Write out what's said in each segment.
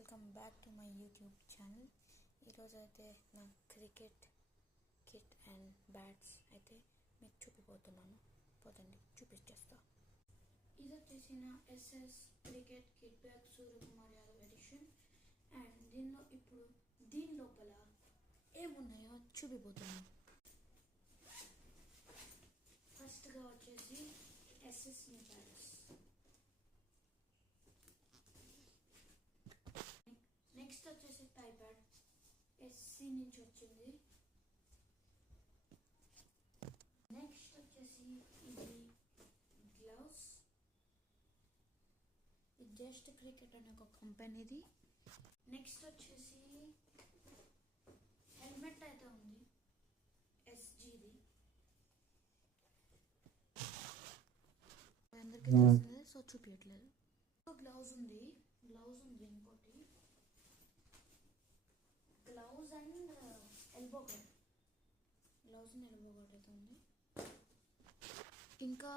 Welcome back to my YouTube channel. ఈరోజు అయితే నా క్రికెట్ కిట్ అండ్ బ్యాట్స్ అయితే మీకు చూపిపోతున్నాను. పోతండి చూపించేస్తా. ఇది వచ్చేసి నా SS cricket kit bag Suryakumar Yadav edition. And దీని లోపల ఏమున్నాయో చూపిపోతున్నాను. ఫస్ట్గా వచ్చేసి ఎస్ఎస్ బ్యాట్స్, నెక్స్ట్ వచ్చేసి టైప్యాడ్ ఎస్సీ నుంచి వచ్చింది. నెక్స్ట్ వచ్చేసి ఇది గ్లౌస్, ఇది జస్ట్ క్రికెట్ అనే ఒక కంపెనీది. నెక్స్ట్ వచ్చేసి హెల్మెట్ అయితే ఉంది ఎస్జీది, అందరికీ తెలిసిందే సో చూపించట్లేదు. గ్లౌజ్ ఉంది ఇంకోటి గ్లౌజ్ అండ్ ఎల్బో గార్డ్ అయితే ఉంది. ఇంకా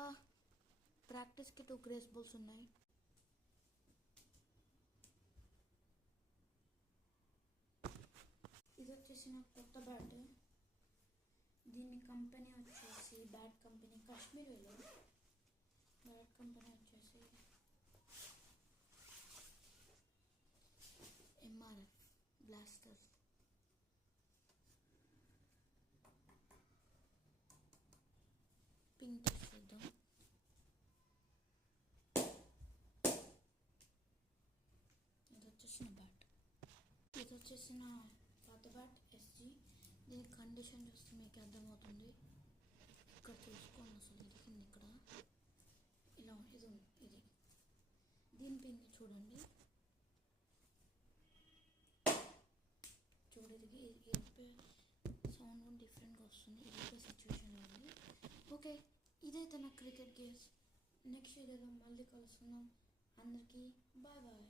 ప్రాక్టీస్కి 2 గ్రేస్ బాల్స్ ఉన్నాయి. ఇది వచ్చేసి నాకు కొత్త బ్యాట్. దీని కంపెనీ వచ్చేసి బ్యాట్ కంపెనీ కాశ్మీర్లో. బ్యాట్ కంపెనీ వచ్చేసి ఎంఆర్ఎఫ్ బ్లాస్టర్. పింక్ చేద్దాం. ఇది వచ్చేసి నా బ్యాట్. ఇది వచ్చేసి నా పాత బ్యాట్ ఎస్జీ. దీని కండిషన్ చూస్తే మీకు అర్థమవుతుంది. ఇక్కడ చూసుకోండి, అసలు ఇది కింద ఇక్కడ ఇలా ఇది దీని పింక్ చూడండి. ఇది సౌండ్ డిఫరెంట్గా వస్తుంది. ఇది సిచ్యువేషన్లో ఉంది. ఓకే, ఇదైతే నా క్రికెట్ గేమ్స్. నెక్స్ట్ వీడియోలో మళ్ళీ కలుస్తున్నాం. అందరికీ బాయ్ బాయ్.